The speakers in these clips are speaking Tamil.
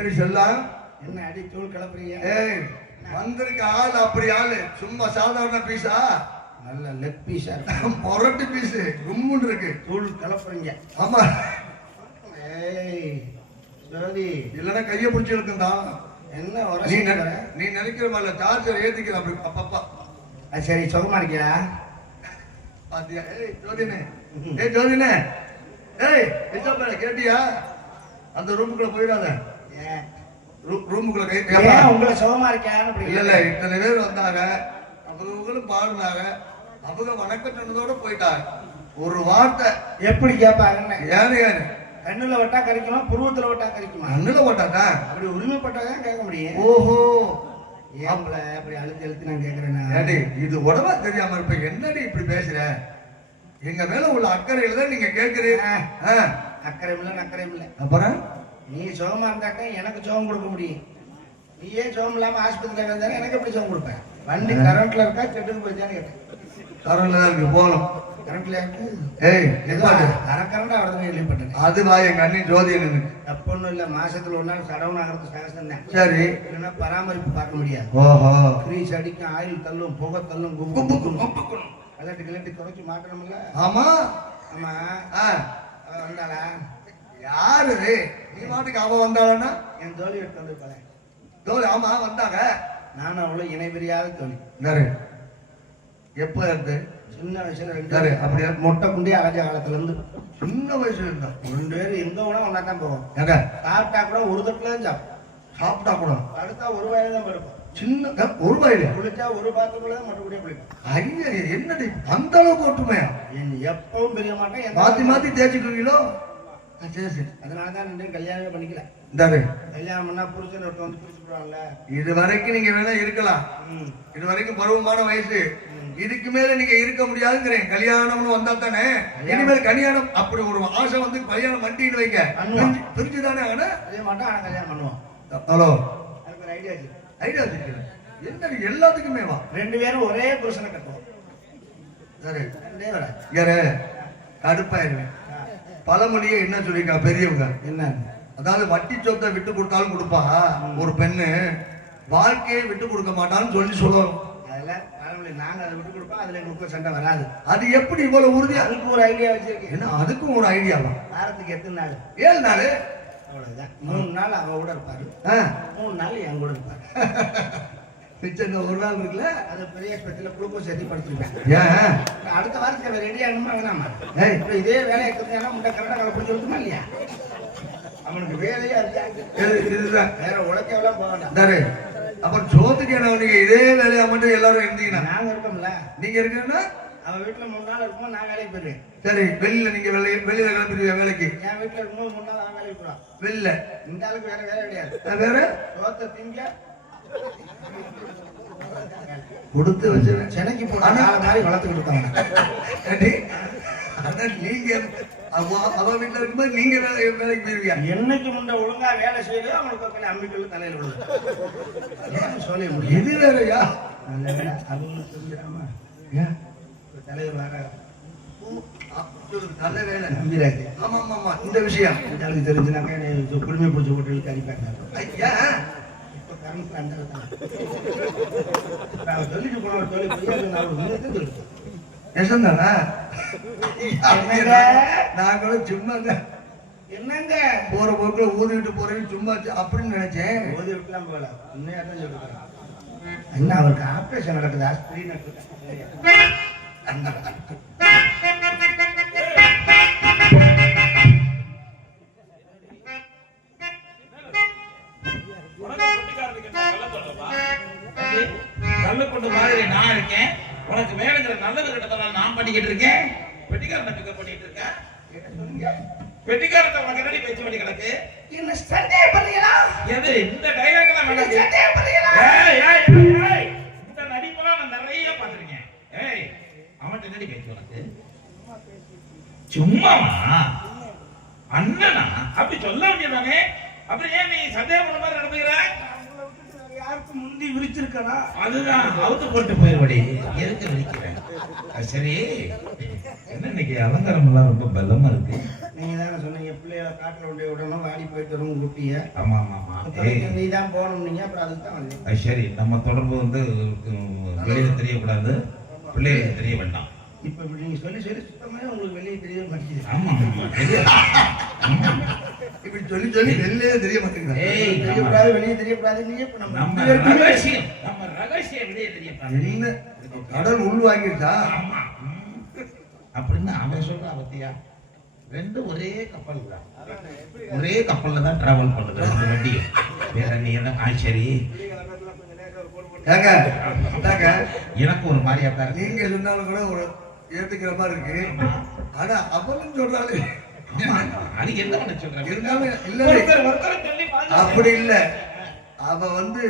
என்னடி சொல்லலாம்? என்ன அடி தூள் கிளப்புறீங்க? ஏய், வந்திருக்க ஆள் அப்படி ஆளு, சும்மா சாதாரண பீஸா? நல்ல லெக் பீஸா பொரட்டு பீஸு கும்முன்னு இருக்கு. தூள் கிளப்புறீங்க. ஆமா. ஏய் சரி, இல்லைன்னா கையை பிடிச்சி இருக்குந்தான். என்ன நீ நினைக்கிற மாதிரி சார்ஜர் ஏத்திக்கிற அப்படி அப்பப்பா. சரி, சுகமா இருக்கியா? பாத்தியா? ஏய் ஜோதினே, ஏய் ஜோதினே, ஏய் எச்சப்பா கேட்டியா? அந்த ரூமுக்குள்ள போயிடாத. ரூமுக்குள்ள கை உங்களை சுகமா இருக்கியான்னு இல்ல இல்ல, இத்தனை பேர் வந்தாங்க, அவங்களும் பாடுனாங்க, அவங்க வணக்கம் சொன்னதோட போயிட்டாங்க. ஒரு வார்த்தை எப்படி கேட்பாங்க? ஏன்னு ஏன்னு கண்ணுல வட்டா கறிக்குமா, புருவத்துல வட்டா கறிக்குமா? கண்ணுல வட்டாட்டா? அப்படி உரிமைப்பட்டாதான் கேட்க முடியும். ஓஹோ, ஏம்பள அப்படி அழுத்தி அழுத்தி நான் கேட்கறேன்னா? ஏடி இது உடம்பா தெரியாம இருப்ப, என்னடி இப்படி பேசுற? எங்க மேல உள்ள அக்கறையில தான் நீங்க கேக்குறீங்க. அக்கறையும் இல்ல நக்கறையும் இல்ல. அப்புறம் நீ சுகமா இருந்தாக்க எனக்கு சுகம் கொடுக்க முடியும். நீயே சுகம் இல்லாம ஆஸ்பத்திரியில இருந்தாலும் எனக்கு எப்படி சுகம் கொடுப்பேன்? வண்டி கரண்ட்ல இருக்கா செட்டுக்கு போயிட்டான்னு கேட்டேன். கரண்ட்ல தான் இருக்கு, போகணும். கரண்ட்ல இருக்கு. ஏய் கரண்ட் அவ்வளவுதான் கேள்விப்பட்டேன். அதுவா எங்க அண்ணி ஜோதி தப்பொன்னும் இல்ல, மாசத்துல ஒரு நாள் சடவுன் ஆகிறது சகசம் தான். சரி, இல்லைன்னா பராமரிப்பு பார்க்க முடியாது. ஓஹோ, கிரீஸ் அடிக்கும், ஆயில் தள்ளும், புகை தள்ளும், கும்புக்கணும், கலட்டி கலட்டி குறைச்சி மாட்டணும்ல. ஆமா ஆமா. வந்தாளா? யாரு நீ மாட்டுக்கு? அவ வந்தாளா? என் தோழி எடுத்து வந்து போல. தோழி? ஆமா வந்தாங்க. நானும் அவ்வளவு இணை பெரியாத தோழி. எப்ப இருந்து? சின்ன வயசுல ரெண்டு அப்படியே மொட்டை குண்டி அரைஞ்ச காலத்துல இருந்து. சின்ன வயசுல இருந்தா ரெண்டு பேரும் எங்க உணவு ஒன்னா தான் போவோம். எங்க சாப்பிட்டா கூட ஒரு தட்டுல தான் சாப்பிட்டா கூட அடுத்தா ஒரு வாயில தான் படுப்போம். சின்ன ஒரு வாயில குளிச்சா ஒரு பாத்திரக்குள்ள தான் மொட்டை குடியே குளிப்போம். ஐயா, என்னடி அந்த அளவுக்கு ஒற்றுமையா? எப்பவும் பெரிய மாட்டேன், மாத்தி மாத்தி தேய்ச்சிக்குவீங்களோ? சரி சரி, அதனாலதான் ரெண்டு கல்யாணமே பண்ணிக்கல. கல்யாணம் பண்ணா புருஷன் ஒருத்தர் வந்து பிரிச்சு போடுவாங்கல்ல. இது வரைக்கும் நீங்க வேணா இருக்கலாம், இது வரைக்கும் பருவமான வயசு. இதுக்கு மேல நீங்க இருக்க முடியாதுங்கிறேன். கல்யாணம்னு வந்தா தானே இனிமேல் கல்யாணம் அப்படி ஒரு ஆசை வந்து கல்யாணம் வண்டின்னு வைங்க, பிரிச்சுதானே ஆனா அதே மாட்டோம். ஆனா கல்யாணம் பண்ணுவோம். ஹலோ, அதுக்கு ஒரு ஐடியா இருக்கு. ஐடியா வச்சிருக்கேன். என்ன எல்லாத்துக்குமே வா, ரெண்டு பேரும் ஒரே புருஷனை கட்டுவோம். சரி, கடுப்பாயிருவேன். பழமொழியே என்ன சொல்லிருக்கா பெரியவங்க? என்ன? அதாவது வட்டி சொத்தை விட்டு கொடுத்தாலும் கொடுப்பா ஒரு பெண்ணு, வாழ்க்கையை விட்டு கொடுக்க மாட்டான்னு சொல்லணும். நாங்க அதை விட்டு கொடுப்போம், அதுல எங்களுக்கு சண்டை வராது. அது எப்படி இவ்வளவு உறுதியா? அதுக்கு ஒரு ஐடியா வச்சிருக்கேன். என்ன அதுக்கும் ஒரு ஐடியாவா? வாரத்துக்கு எத்தனை நாள்? 7 நாள். அவ்வளவுதான். 3 நாள் அவ கூட இருப்பாரு, 3 நாள் என் கூட இருப்பாரு. மிச்சம் ஒரு நாள் இருக்குல்ல, அது பெரிய ஆஸ்பத்திரியில குளுக்கோஸ் ஏற்றி படுத்துருப்பேன். அடுத்த வாரத்துக்கு ரெடி ஆகணுமா வேணாமா? இதே வேலையை இருந்தா முட்டை கரெக்டாக பிடிச்சி இருக்குமா இல்லையா? அவனுக்கு வேலையா இதுதான், வேற உழைக்க எல்லாம் போக வேண்டாம். அப்புறம் சோத்துக்கு என்ன நீங்க இதே வேலையா மட்டும் எல்லாரும் இருந்தீங்கன்னா? நாங்க இருக்கோம்ல. நீங்க இருக்கீங்கன்னா அவன் வீட்டுல 3 நாள் இருக்கும்போது நான் வேலைக்கு போயிடுவேன். சரி, வெளியில நீங்க வெளியில கிளம்பிடுவீங்க வேலைக்கு? என் வீட்டுல இருக்கும்போது 3 நாள் அவன் வேலைக்கு போறான் வெளில. இந்த ஆளுக்கு வேற வேலை கிடையாது. வேற சோத்த திங்க கொடுத்து வச்சு சென்னைக்கு போன மாதிரி வளர்த்து கொடுத்தாங்க. நீங்க அவ வீட்டுல இருக்கும்போது நீங்க வேலைக்கு போயிருவீங்க. என்னைக்கு முன்ன ஒழுங்கா வேலை செய்யறது அவங்களுக்கு அம்மிக்குள்ள தலையில விழுது சொல்ல முடியும். இது வேறையா? அவங்களுக்கு தெரிஞ்சிடாம தலைவர் வேற நல்ல வேலை நம்பிராது. ஆமா ஆமா, இந்த விஷயம் எனக்கு தெரிஞ்சுனாக்க குடுமை பிடிச்ச ஹோட்டலுக்கு அடிப்பாங்க. ஐயா இப்ப கரண்ட் அந்த சொல்லிட்டு போன சொல்லி நெசந்தானா? நான் கூட சும்மா என்னங்க போற போக்குல ஊதிட்டு போறேன்னு சும்மா அப்படின்னு நினைச்சேன். ஊதி விட்டுலாம் போகல, உண்மையா தான் சொல்லுறேன். என்ன அவருக்கு ஆபரேஷன் நடக்குது ஆஸ்பத்திரி. கள்ளக்கொண்டு மாதிரி நான் இருக்கேன், உனக்கு வேணுங்கிற நல்லது கிட்டத்தெல்லாம் நான் பண்ணிக்கிட்டு இருக்கேன். பெட்டிக்காரனை பிக்கப் பண்ணிட்டு இருக்கேன். பெட்டிக்காரத்தை உனக்கு என்னடி பேச்சு பண்ணி கிடக்கு? என்ன சந்தேகப்படுறீங்களா? எது இந்த டைலாக்லாம் வேணாம். சந்தேகப்படுறீங்களா? இந்த நடிப்பெல்லாம் நான் நிறைய பார்த்திருக்கேன். ஏய், அவன்கிட்ட என்னடி பேச்சு உனக்கு? சும்மாவா? அண்ணனா அப்படி சொல்ல வேண்டியதானே? அப்புறம் ஏன் நீ சந்தேகப்படுற மாதிரி நடந்துக்கிற? யாருக்கு முந்தி விரிச்சிருக்கா? அதுதான் அவுத்து போட்டு போயிருவடி. எதுக்கு விரிக்கிறேன்? சரி, என்ன இன்னைக்கு அலங்காரம் எல்லாம் ரொம்ப பலமா இருக்கு. நீங்க தானே சொன்னீங்க பிள்ளைகளை காட்டில் கொண்டு விடணும் வாடி போயிட்டு வரும் ஊட்டிய ஆமா ஆமா ஆமா நீ தான் போகணும்னீங்க அப்புறம் அதுக்கு தான் வந்தேன். அது சரி, நம்ம தொடர்பு வந்து வெளியில தெரியக்கூடாது, பிள்ளைகளுக்கு தெரிய வேண்டாம். இப்ப இப்படி நீங்க சொல்லி சொல்லி சுத்தமே உங்களுக்கு வெளியே தெரிய மாட்டேங்குது. ஆமா ஆமா தெரியாது. இப்படி சொல்லி சொல்லி வெளியே தெரிய மாட்டேங்குது. ஏய், தெரியக்கூடாது வெளியே தெரியக்கூடாது நீங்க இப்ப நம்ம நம்ம ரகசியம் வெளியே தெரியக்கூடாது. என்ன கடல் உள் வாங்கிட்டா ஆமா அப்படின்னு அவன் சொல்றா பத்தியா? ரெண்டும் ஒரே கப்பல் தான், ஒரே கப்பல்ல தான் டிராவல் பண்ணுது ரெண்டு வண்டியும். வேற நீ என்ன சரி ஏங்க அதாங்க, எனக்கு ஒரு மாதிரியா தான் இருக்கு. நீங்க சொன்னாலும் கூட ஒரு ஏத்துக்கிற மாதிரி இருக்கு. ஆனா அவளும் சொல்றாளே ஆமா, அது என்ன பண்ண சொல்றேன் இருந்தாலும் இல்ல சொல்லி அப்படி இல்ல. அவ வந்து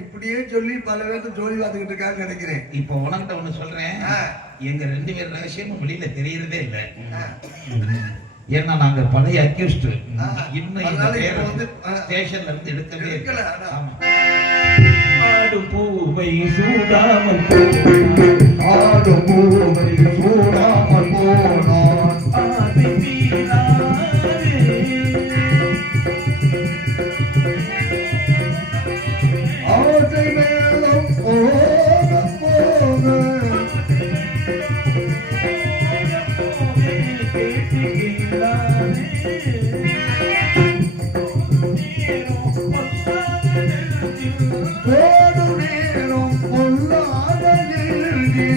இப்படியே சொல்லி பல பேர்த்த ஜோலி பார்த்துக்கிட்டு இருக்கான்னு நினைக்கிறேன். இப்போ உனக்கிட்ட ஒண்ணு சொல்றேன், எங்க ரெண்டு பேர் ரகசியமும் வெளியில தெரியறதே இல்லை. ஏன்னா நாங்க பழைய அக்யூஸ்ட், இன்னும் எங்க அதனால பேர் இப்ப வந்து ஸ்டேஷன்ல இருந்து எடுக்கவே எடுக்கல. இல்லை. ஆனா ஆமா. ஆடு பூவை சூடாமல் ஆடு பூவை சூடாமல் போனான் ஆதி வீராரே. ஆசை மேலும் போக போக போடு நேரம் பொல்லாத நெருங்கி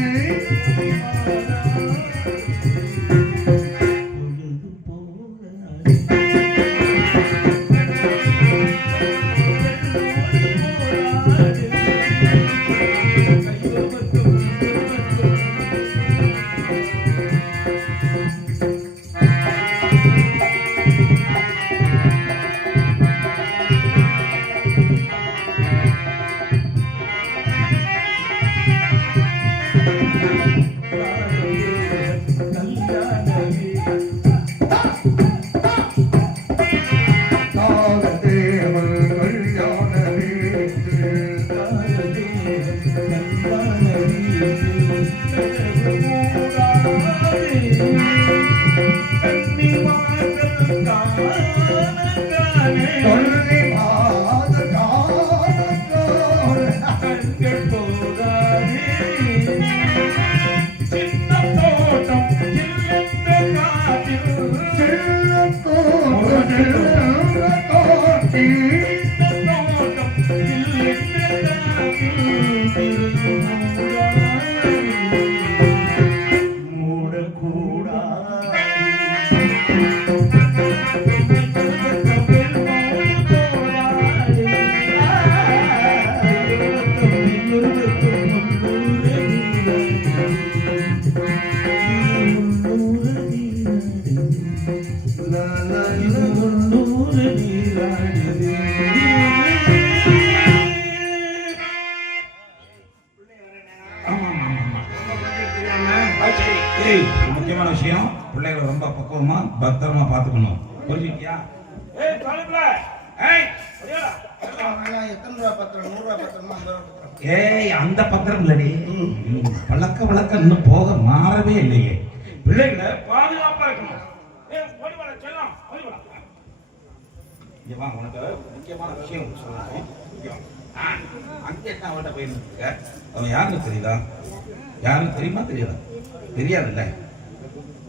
காலதேவன் கல்யாண வீட்டு கொள்ளி மாத காலத்தோடு முக்கியமான விஷயம், பிள்ளைகளை ரொம்ப பக்குவமா பத்திரமா பாத்துக்கணும், புரிஞ்சுக்கியா? எத்தனை ரூபா பத்திரம்? 100 ரூபா பத்திரமா 50 ரூபா பத்திரம்? ஏய், அந்த பத்திரம் இல்லடி, பழக்க வழக்கம் இன்னும் போக மாறவே இல்லையே. பிள்ளைகளை பாதுகாப்பா இருக்கணும். இங்க வா, உனக்கு முக்கியமான விஷயம் சொல்றேன். அங்க என்ன அவட்ட போயிருக்க? அவன் யாருன்னு தெரியுதா? யாருன்னு தெரியுமா? தெரியாதா? தெரியாதுல்ல.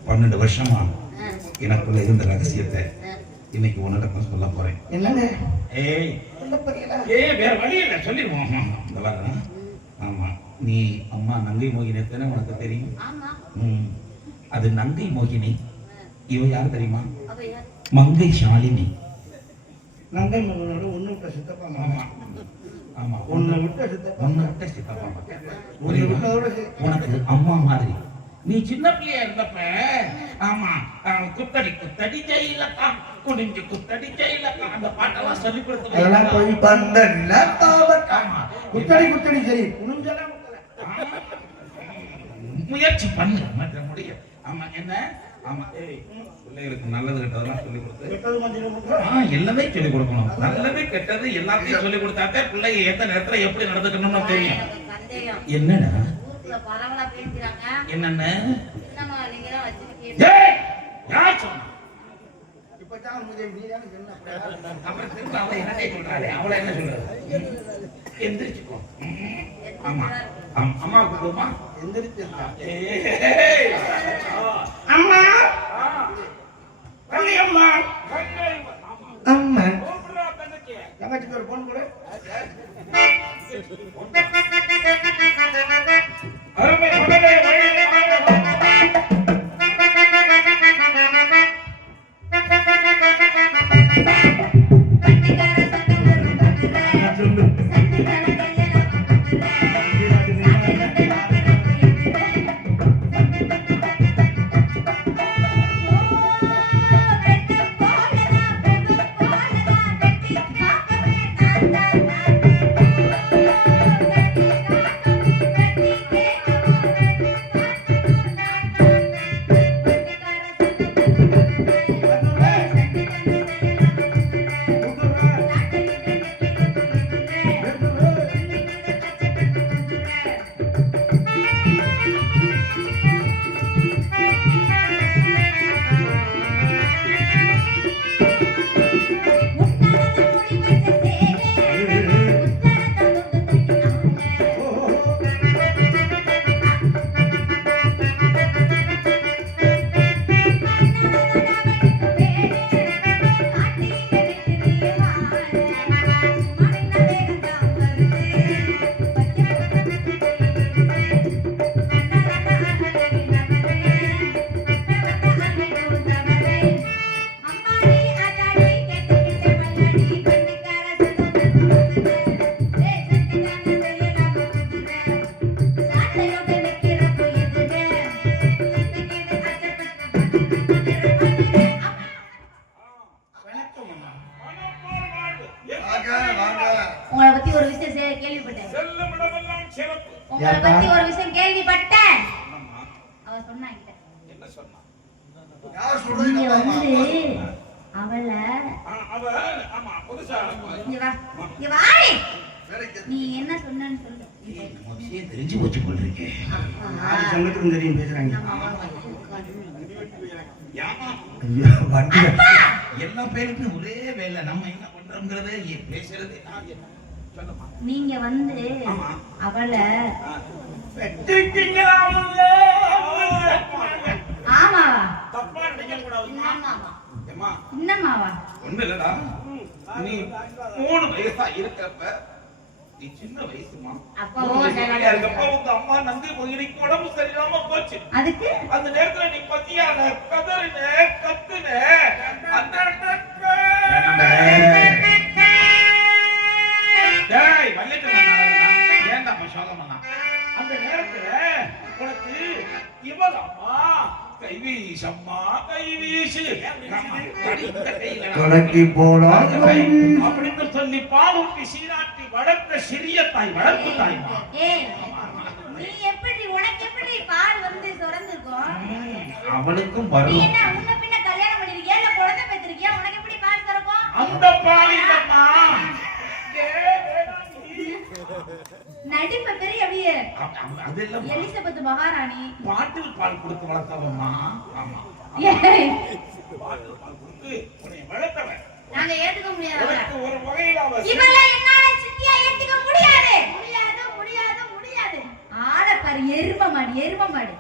12 வருஷமா எனக்குள்ள இருந்த ரகசியத்தை இன்னைக்கு உன்னிடம் சொல்ல போறேன். என்னங்க ஏய், சொல்ல போறீங்களா? ஏய், வேற வழி இல்ல, சொல்லிடுவோம். இந்த வர ஆமா, நீ அம்மா நங்கை மோகினி எத்தனை உனக்கு தெரியும்? அது நங்கை மோகினி. இவ யார் தெரியுமா? மங்கை ஷாலினி. நங்கை மகனோட ஒண்ணு விட்ட சித்தப்பா மாமா. ஆமா, ஒண்ணு விட்ட சித்தப்பா ஒன்னு விட்ட சித்தப்பா மகன். ஒண்ணு விட்டதோட உனக்கு அம்மா மாதிரி. நீ சின்ன பிள்ளையா இருந்தப்ப ஆமா, குத்தடி குத்தடி ஜெயிலக்கா, குடிஞ்சு குத்தடி ஜெயிலக்கா, அந்த பாட்டெல்லாம் சொல்லி கொடுத்து அதெல்லாம் போய் பந்த நிலத்தாவக்கா ஆமா, குத்தடி குத்தடி சரி குனிஞ்செல்லாம் முயற்சி பண்ணு, மாற்ற முடியும். ஆமா, என்ன? ஆமா, ஏய், பிள்ளைகளுக்கு நல்லது கெட்டதெல்லாம் சொல்லி கொடுத்து கெட்டது மஞ்சள் எல்லாமே சொல்லி கொடுக்கணும். நல்லது கெட்டது எல்லாத்தையும் சொல்லி கொடுத்தாக்க பிள்ளைங்க எந்த நேரத்துல எப்படி நடந்துக்கணும்னு தெரியும். என்னடா என்னன்னு? ஏய், யார் சொன்னா? இப்படித்தான் மூதேவி நீ தானே சொன்ன அப்படியே. அப்புறம் திரும்ப அவளை என்ன சொல்றாளே அவளை என்ன சொல்றது? எந்திரிச்சுக்கோ. ஆமா அம்மா கூப்பிடுமா? எந்திரிச்சிருக்கா ஏய். அம்மா கண்ணி அம்மா அம்மா கூப்பிடுறா தங்கச்சி. தங்கச்சிக்கு ஒரு பொண்ணு கூட அருமை மகளே வழியிலே வாங்க. உங்களை பத்தி ஒரு விஷயம் கேள்விப்பட்டேன். செல்லுமிடமெல்லாம் சிறப்பு. உங்களை பத்தி ஒரு விஷயம் கேள்விப்பட்டேன். அவ சொன்னா என்கிட்ட. என்ன சொன்னா? யார் சொல்றது? நீங்க நம்ம வந்து அம்மா. அவள அவ ஆமா புதுசா இங்க வா. இங்க வாடி. வேலைக்கு நீ என்ன சொன்னன்னு சொல்லு. நம்ம விஷயம் தெரிஞ்சு போச்சு போட்டிருக்கே. ஆறு சங்கத்துக்கும் தெரியும் பேசுறாங்க. ஏமா ஐயோ வண்டியில எல்லா பேருக்கும் ஒரே வேலை. நம்ம என்ன பண்றோம்ங்கறதே பேசுறதே நான் என்ன சொல்லுமா? நீங்க வந்து ஆமா. அவள வெற்றிட்டீங்களா? ஆமாவா? தப்பா நினைக்க கூடாது. ஆமாவா? ஏமா என்னமாவா? ஒண்ணு இல்லடா. நீ 3 வயசா இருக்கப்ப நீ சின்ன வயசுமா. அப்போ அதுக்கப்ப உங்க அம்மா நந்தி போயிருக்கு உடம்பு சரியில்லாம போச்சு. அதுக்கு அந்த நேரத்துல நீ பத்தியான கதறின கத்துன அந்த டேய் வல்லிட்டு ஏன்டா சோகமண்ணா? அந்த நேரத்துல உனக்கு இவள் அம்மா கைவீசம்மா கைவீசு கலக்கி போலாம் அப்படின்னு சொல்லி பாலூட்டி சீராட்டி வளர்த்த சிறிய தாய் வளர்ப்பு தாய்மா. ஏய், நீ எப்படி உனக்கு எப்படி பால் வந்து சுரந்திருக்கும்? அவளுக்கும் நீ வரும் என்ன முன்ன பின்ன கல்யாணம் பண்ணிருக்கியா இல்ல குழந்தை பெற்றிருக்கியா? உனக்கு எப்படி பால் சுரக்கும்? அந்த பால் இல்லம்மா. நடிப்ப பெரிய அப்படியே அது இல்ல எலிசபெத் மகாராணி. பாட்டில் பால் கொடுத்து வளர்த்தவம்மா. ஆமா ஏய், பாட்டில் பால் கொடுத்து உன்னை வளர்த்தவன். நாங்க ஏத்துக்க முடியாது. உனக்கு ஒரு வகையில் அவ இவளை என்னால சித்தியா ஏத்துக்க முடியாது. முடியாது, முடியாது, முடியாது. ஆட பாரு எரும மாடு, எரும மாடு.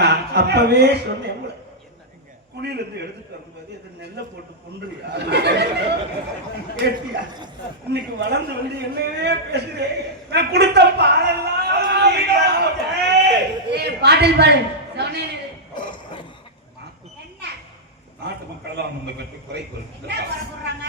நான் அப்பவே சொன்னேன் உங்களை குழியில இருந்து எடுத்துட்டு வரும்போது இது நெல்லை போட்டு கொண்டுறியா கேட்டியா? இன்னைக்கு வளர்ந்து வந்து என்னவே பேசுறேன். நான் கொடுத்த பாலெல்லாம் ஏய், பாட்டில் பாடு. சொன்னேன் இது. என்ன? நாட்டு மக்கள் எல்லாம் நம்மை பற்றி குறை என்ன கூறுகின்றனர். குறை சொல்றாங்க?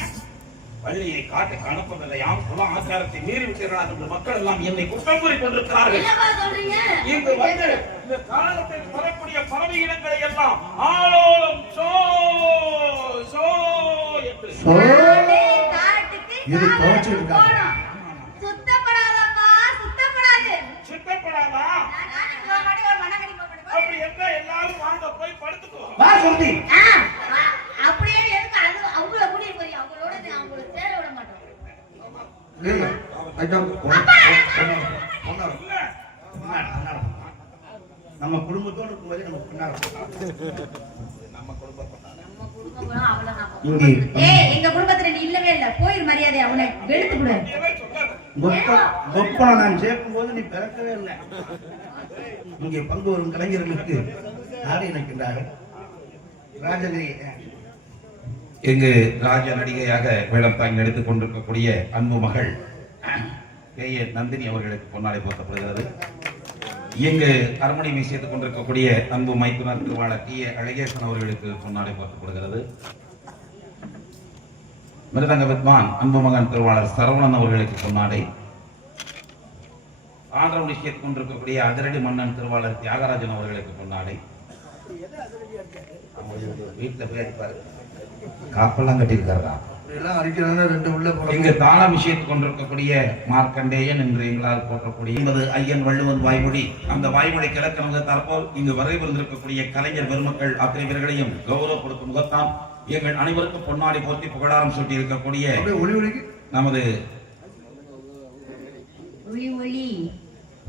பள்ளியை காட்டுக்கு அனுப்பவில்லையாம், குல ஆச்சாரத்தை மீறி விட்டார்கள் என்று மக்கள் எல்லாம் என்னை குற்றம் கூறிக் கொண்டிருக்கிறார்கள். என்னப்பா சொல்றீங்க? இங்கு வந்து இந்த காலத்தில் வரக்கூடிய பறவை இனங்களை எல்லாம் ஆலோலம் சோ சோ என்று நாளே காட்டுக்கு இது காவலுக்கு துவைச்சிட்டு இருக்காங்க. போனோம். சுத்தப்படாதப்பா, சுத்தப்படாது. சுத்தப்படாதா? நான் காட்டுக்கு போக மாட்டேன், ஒரு மண்ணாங்கட்டி போக மாட்டேன். அப்படி என்ன எல்லாரும் வாங்க போய் படுத்துக்குவோம். வா சொல்லி ஆ, அப்படியே எதுக்கு அது அவங்கள கூட்டிட்டு போய் அவங்களோட அவங்கள சேர விட மாட்டோம். இல்ல ஐட்டம் நம்ம குடும்பத்தோடு இருக்கும்போது நமக்கு பின்னாடி நம்ம குடும்பம் நம்ம குடும்பம் இங்கே ஏய் எங்க குடும்பத்துல நீ இல்லவே இல்ல போயிரு மரியாதை அவனை வெளுத்து விடு கொப்பனை நான் சேர்க்கும் போது நீ பிறக்கவே இல்லை. இங்கே பங்கு வரும் கலைஞர்களுக்கு ஆடை இணைக்கின்றார்கள். ராஜகிரி இங்கு ராஜ நடிகையாக வேடம் தாங்கி நடித்துக் கொண்டிருக்கக்கூடிய அன்பு மகள் கே.ஏ. நந்தினி அவர்களுக்கு பொன்னாடை போர்த்தப்படுகிறது. இங்கு அரண்மனை வீசித்துக் கொண்டிருக்கக்கூடிய அன்பு மைத்துனர் திருவாளர் டி.ஏ. அழகேசன் அவர்களுக்கு பொன்னாடை போர்த்தப்படுகிறது. மிருதங்க வித்வான் அன்பு மகன் திருவாளர் சரவணன் அவர்களுக்கு பொன்னாடை. ஆந்திரம் நிச்சயித்துக் கொண்டிருக்கக்கூடிய அதிரடி மன்னன் திருவாளர் தியாகராஜன் அவர்களுக்கு பொன்னாடை. வீட்டுல போய் அடிப்பாரு, காப்பெல்லாம் கட்டியிருக்காரா. எல்லாம் அடிக்கிறாங்க ரெண்டு உள்ள இங்கு தாளம் விஷயத்துக் கொண்டிருக்கக்கூடிய மார்க்கண்டேயன் என்று எங்களால் போற்றக்கூடிய என்பது ஐயன் வள்ளுவன் வாய்மொழி. அந்த வாய்மொழி கிழக்கிழந்த தற்போல் இங்கு வரை வந்திருக்கக்கூடிய கலைஞர் பெருமக்கள் அத்தனை பேர்களையும் கௌரவப்படுத்தும் முகத்தான் எங்கள் அனைவருக்கும் பொன்னாடி போர்த்தி புகழாரம் சூட்டி இருக்கக்கூடிய ஒளி ஒளிக்கு நமது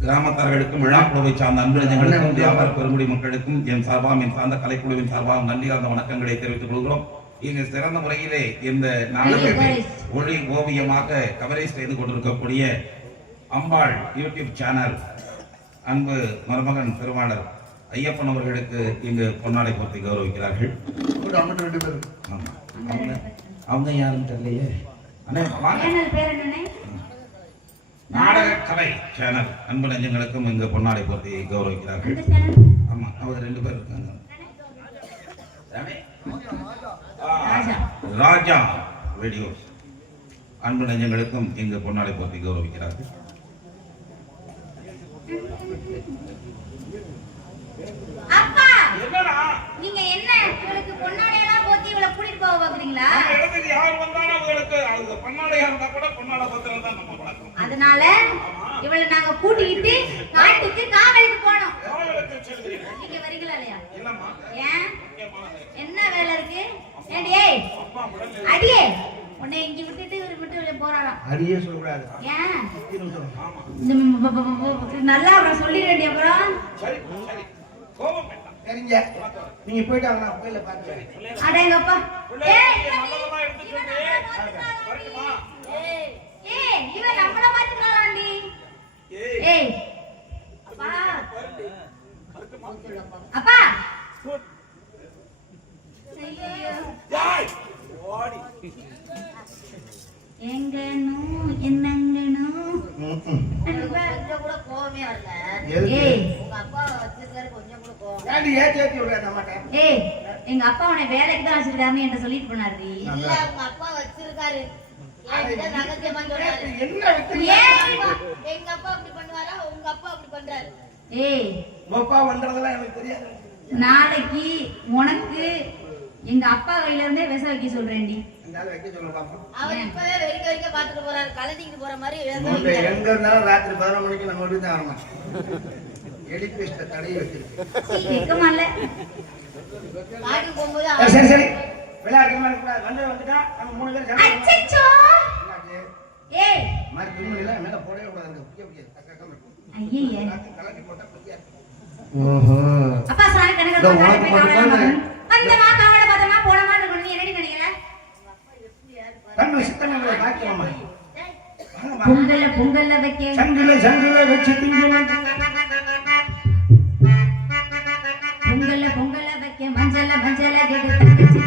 கிராமத்தார்களுக்கும் விழாக்குழுவை சார்ந்த அன்புகளுக்கும் வியாபார பெருங்குடி மக்களுக்கும் என் சார்பாக என் சார்ந்த கலைக்குழுவின் சார்பாக நன்றி சார்ந்த வணக்கங்களை தெரிவித்துக் கொள்கிறோம். இங்கு சிறந்த முறையிலே இந்த நாடகத்தை ஒளி ஓவியமாக கவரேஜ் செய்து கொண்டிருக்கக்கூடிய அம்பாள் யூடியூப் சேனல் அன்பு மருமகன் திருவாளர் ஐயப்பன் அவர்களுக்கு இங்கு பொன்னாடை போர்த்தி கௌரவிக்கிறார்கள். ரெண்டு பேரும் ஆமா. அவங்க யாரும் தெரியலையே. நாடக கலை சேனல் அன்பு நெஞ்சங்களுக்கும் இங்கு பொன்னாடை போர்த்தி கௌரவிக்கிறார்கள். ஆமா, அவங்க ரெண்டு பேர் இருக்காங்க. ராஜா வீடியோஸ் அன்பு நெஞ்சங்களுக்கும் இங்கு பொன்னாடை போர்த்தி கௌரவிக்கிறார்கள். அப்பா நீங்க என்ன இவளுக்கு பொன்னாடை எல்லாம் போத்தி இவளை கூட்டிட்டு போக பாக்குறீங்களா? இடத்துக்கு யார் வந்தாலும் அவங்களுக்கு அவங்க பொன்னாடையா இருந்தா கூட பொன்னாடை போத்துறது தான் நம்ம பழக்கம். அதனால இவளை நாங்க கூட்டிக்கிட்டு காட்டுக்கு காவலுக்கு போனோம். நீங்க வரீங்களா இல்லையா? ஏன் என்ன வேலை இருக்கு? ஏண்டி ஏய் அடியே உன்னை இங்க விட்டுட்டு இவர் விட்டு போறாராம். அடியே சொல்லக்கூடாது. ஏன் நல்லா அவரை சொல்லிடுறேன். அப்புறம் சரி சரி கோபம் வேண்டாம். சரிங்க, நீங்க போயிட்டு அவங்க நான் கோயில பாத்துறேன். அடேங்கப்பா ஏய் இவன் நம்மள மாத்திட்டாளாண்டி. ஏய் அப்பா அப்பா எங்கனும் என்னங்கனும் கூட கோவமே வரல. ஏய் உங்க அப்பா வச்சிருக்காரு கொஞ்சம் கூட கோவம். ஏண்டி ஏத்தி ஏத்தி விடுற நம்மட்ட? ஏய் எங்க அப்பா உன்னை வேலைக்கு தான் வச்சிருக்காருன்னு என்கிட்ட சொல்லிட்டு போனாருடி. இல்ல உங்க அப்பா வச்சிருக்காரு. என்கிட்ட ரகசியமா சொன்னாரு. என்ன விட்டு எங்க அப்பா அப்படி பண்ணுவாரா உங்க அப்பா அப்படி பண்றாரு. ஏய் அப்பா பண்றதெல்லாம் எனக்கு தெரியாது. நாளைக்கு உனக்கு எங்க அப்பா கையில இருந்தே விச வைக்க சொல்றேன்டி. என்னால வைக்க சொல்ல பாப்போம். அவர் இப்பவே வெறிக்க வெறிக்க பாத்துட்டு போறாரு. கலட்டிட்டு போற மாதிரி எங்க இருந்தாலும் ராத்திரி 11 மணிக்கு நம்ம வீட்டுக்கு தான் வரணும். எலிபேஸ்ட தடையை வச்சிருக்கு. கேட்கமால காட்டுக்கு போகும்போது சரி சரி விளையாட்டுமா இருக்கக்கூடாது. வந்துட்டா நம்ம 3 பேர் சண்டை அச்சச்சோ ஏய் மாதிரி துணில மேல போடவே கூடாது. ஐயே கலட்டி போட்டா புத்தியா. ஓஹோ அப்பா சாரி கணக்கு அந்த மா காவட பதமா போலமா இருக்கணும். நீ என்னடி நினைக்கல? தண்ணி சித்தனங்களை பாக்கியமா பொங்கல்ல வைக்க சங்குல வச்சு திங்கலாம். பொங்கல்ல வைக்க மஞ்சள கெடு தங்கச்சி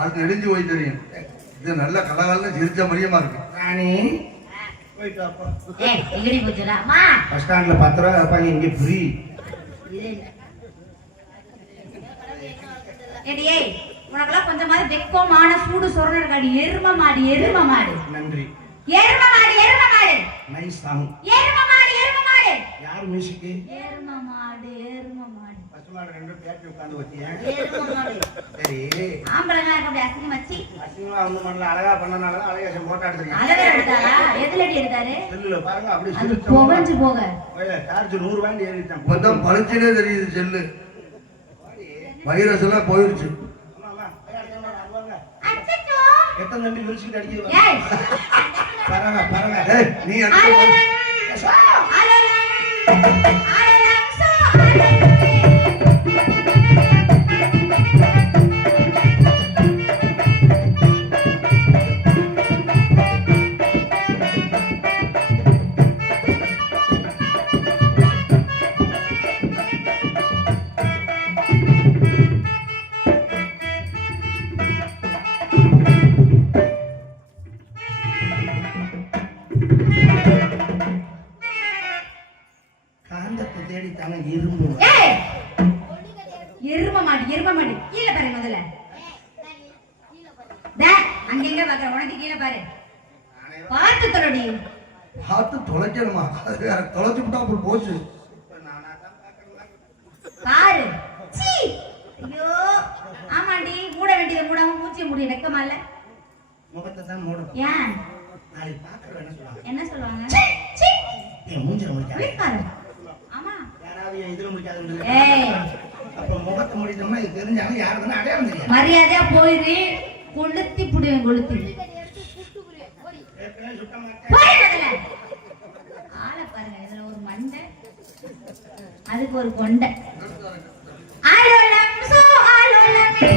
அது நெடுஞ்சு போய் தெரியும். இது நல்ல கலகால சிரிச்ச மாதிரியமா இருக்கு. ராணி போயிட்டு வாப்பா. ஏய் எங்கடி போச்சுடா அம்மா பஸ் ஸ்டாண்ட்ல 10 ரூபா வைப்பாங்க, இங்கே ஃப்ரீ. ஏடி ஏய் உனக்கெல்லாம் கொஞ்சமாவது வெக்கமான சூடு சொரண இருக்காடி. எரும மாடு எரும மாடு நன்றி. எரும மாடு எரும மாடு நைஸ் சாங். எரும மாடு எரும மாடு யார் மியூசிக்? எரும மாடு எரும மாடு பசுமாடு ரெண்டு பேட்டி உட்கார்ந்து வச்சியா? எரும மாடு. சரி, ஆம்பளைங்க அப்படி அசிங்கமா வச்சி அசிங்கமா வந்து மண்ணில் அழகா பண்ணனால தான் அழகேசன் போட்டோ எடுத்துருக்கேன். அழகா எடுத்தாரா? எதுலடி எடுத்தாரு? செல்லுல பாருங்க, அப்படி அது சிரிச்ச புகஞ்சு போக சார்ஜ் 100 ரூபாய் ஏறிட்டான். இப்பதான் பளிச்சுனே தெரியுது செல்லு. வைரஸ் எல்லாம் போயிருச்சு. அச்சச்சோ எத்தனை தம்பி விரிச்சுக்கிட்டு அடிக்குது? ஏய் பரவ பரவ. ஏய், நீ அடிக்க அலலம் அலலம் அலலம் சோ அலலம். காந்தத்தை தேடி தானே இரும்பு. ஏய் எரும மாடு கீழே பாரு முதல்ல. டே அங்க எங்க பாக்குற? உனக்கு கீழே பாரு. பார்த்து தொலைடி. பார்த்து தொலைக்கணுமா? அது வேற தொலைச்சு விட்டா அப்புறம் போச்சு. பாரு. சீ ஐயோ ஆமாண்டி மூட வேண்டியதை மூடாம மூச்சியை மூடி வெக்கமா இல்ல? முகத்தை தான் மூடணும். ஏன் நாளைக்கு பார்க்கறவங்க என்ன சொல்லுவாங்க? என்ன சொல்லுவாங்க? சீ என் மூஞ்சில முடிக்காது. பாரு. ஆமா யாராவது என் இதுல முடிக்காதுன்னு ஏய் அப்ப முகத்தை முடித்தோம்னா இது தெரிஞ்சாலும் யாருக்குன்னு அடையாளம் தெரியாது. மரியாதையா போயிரு. கொளுத்தி புடுவேன் கொளுத்தி. ஏற்கனவே சுட்ட மாட்டேன். போய் முதல்ல. ஆளை பாருங்க, இதுல ஒரு மண்டை அதுக்கு ஒரு கொண்டை. ஆலோலம் சோ ஆலோலமே.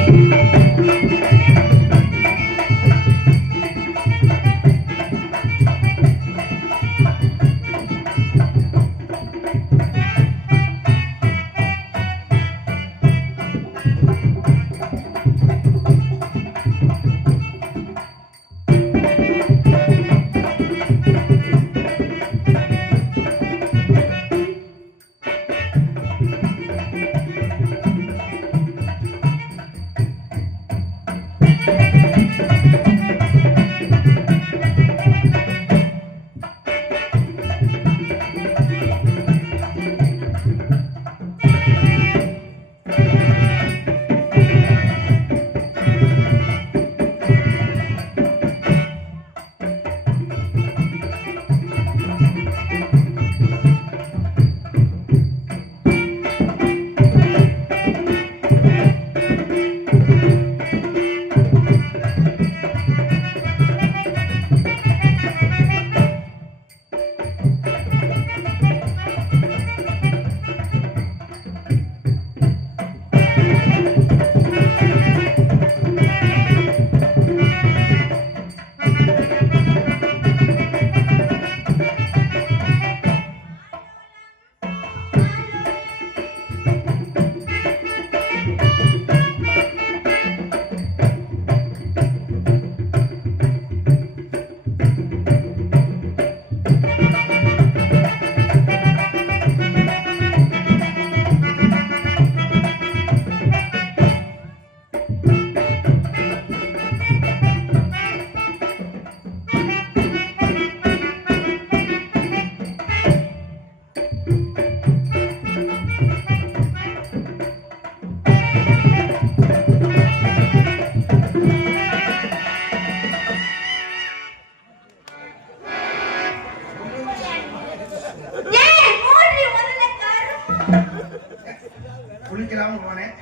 குளிக்கலாம போனேன்.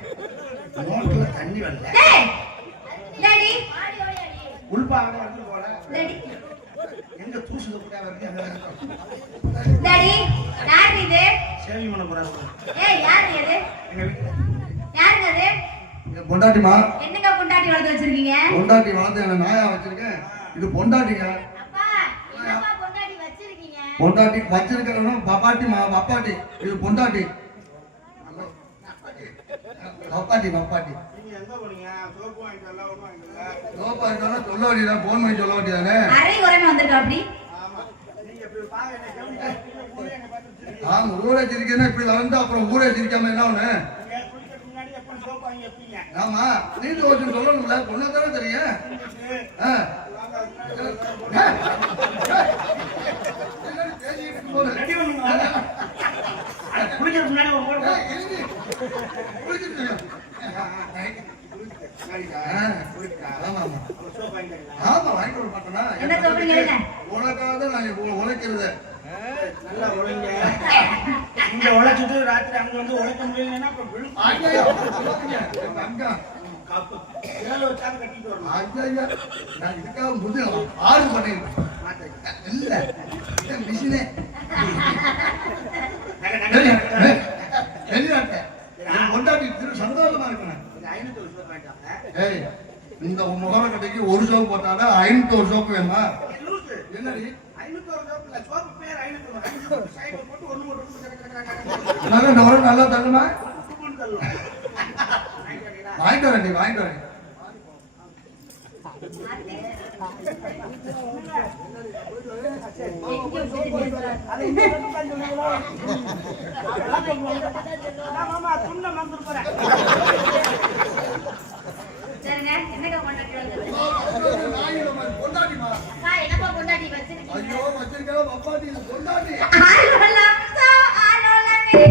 நோட்டுல தண்ணி வரல. டேய் டாடி உள்பாக வந்து போல. டாடி எங்க தூசுல கூட வருது அங்க டாடி யார் இது? சேவி பண்ண போறாங்க. ஏய் யார் இது? எங்க வீட்டுல யாருங்க அது? இது பொண்டாட்டிமா. என்னங்க பொண்டாட்டி வளர்த்து வச்சிருக்கீங்க? பொண்டாட்டி வளர்த்து என்ன நாயா வச்சிருக்கேன். இது பொண்டாட்டிங்க. அப்பா என்னப்பா பொண்டாட்டி வச்சிருக்கீங்க? பொண்டாட்டி வச்சிருக்கிறவனும் பப்பாட்டிமா பப்பாட்டி. இது பொண்டாட்டி. பப்பாட்டி பப்பாட்டி. நீங்க எங்க போனீங்க சோப்பு வாங்கிட்டு வரல ஒன்றும் வாங்கிட்டு வரல சோப்பா இருந்தாலும் சொல்ல வேண்டியதான், போன் பண்ணி சொல்ல வேண்டியதானே. அரை உரமா வந்திருக்கா அப்படி? ஆமா நீங்க இப்படி பாக்க என்ன கவனிக்க என்ன பார்த்து ஆமா, ஊரே சிரிக்கணும் இப்படி வளர்ந்தா அப்புறம் ஊரே சிரிக்காம என்ன ஒண்ணு? நீங்க குளிக்கிறதுக்கு முன்னாடி எப்ப சோப்பு வாங்கி வைப்பீங்க ஆமா, நீங்க கொஞ்சம் சொல்லணும்ல, பொண்ணு தானே தெரியும். ஆ. என்னடி பேசிக்கிட்டு இருக்கும்போது? ரெடி பண்ணுங்க குளிக்கிறதுக்கு முன்னாடி ஒரு போடு ஏய், இருடி. குளிச்சிட்டு இருக்க. ஆமா ஆமா சோப்பு வாங்கி தரீங்களா? ஆமா, வாங்கி வர மாட்டேனா? என்ன சொல்றீங்க என்ன? உனக்காக தான் நான் உழைக்கிறது. நல்லா உழைங்க இங்க உழைச்சிட்டு ராத்திரி அங்க வந்து உழைக்க முடியலன்னா அப்புறம் விழுப்பு ஐயா, சொல்லுங்க. என் தங்கம். காப்பு ஏழு வச்சாலும் கட்டிட்டு வரணும் ஐயா, நான் இதுக்காக முது ஆறு பண்ணிருக்கேன். மாத்திரை இல்ல, இது மிஷினே. வெளிநாட்டேன். கொண்டாடி திரு சந்தோஷமா இருக்கணும். 500 சோப்பு வாங்கிட்டாங்க ஏய், இந்த முகர கடைக்கு ஒரு சோப்பு போட்டாலும் 501 சோப்பு வேணுமா? லூசு என்னடி 500 சோப்பு இல்ல சோப்பு பேர் 500 சைடு போட்டு ஒண்ணு போட்டு நல்லா இந்த உரம் நல்லா தள்ளுமா? சுப்புன்னு தள்ளும் வாங்கிட்டு வரேன், நீ வாங்கிட்டு வரேன். மாமா துண்ண வந்து போறேன் சரிங்க, என்னங்க கொண்டாடி வந்தது? கொண்டாடிமா. அக்கா, என்னப்பா பொண்டாட்டி வச்சிருக்கீங்க? ஐயோ, வச்சிருக்கா பப்பாட்டி கொண்டாடி. ஆலோலம் சோ ஆலோலமே.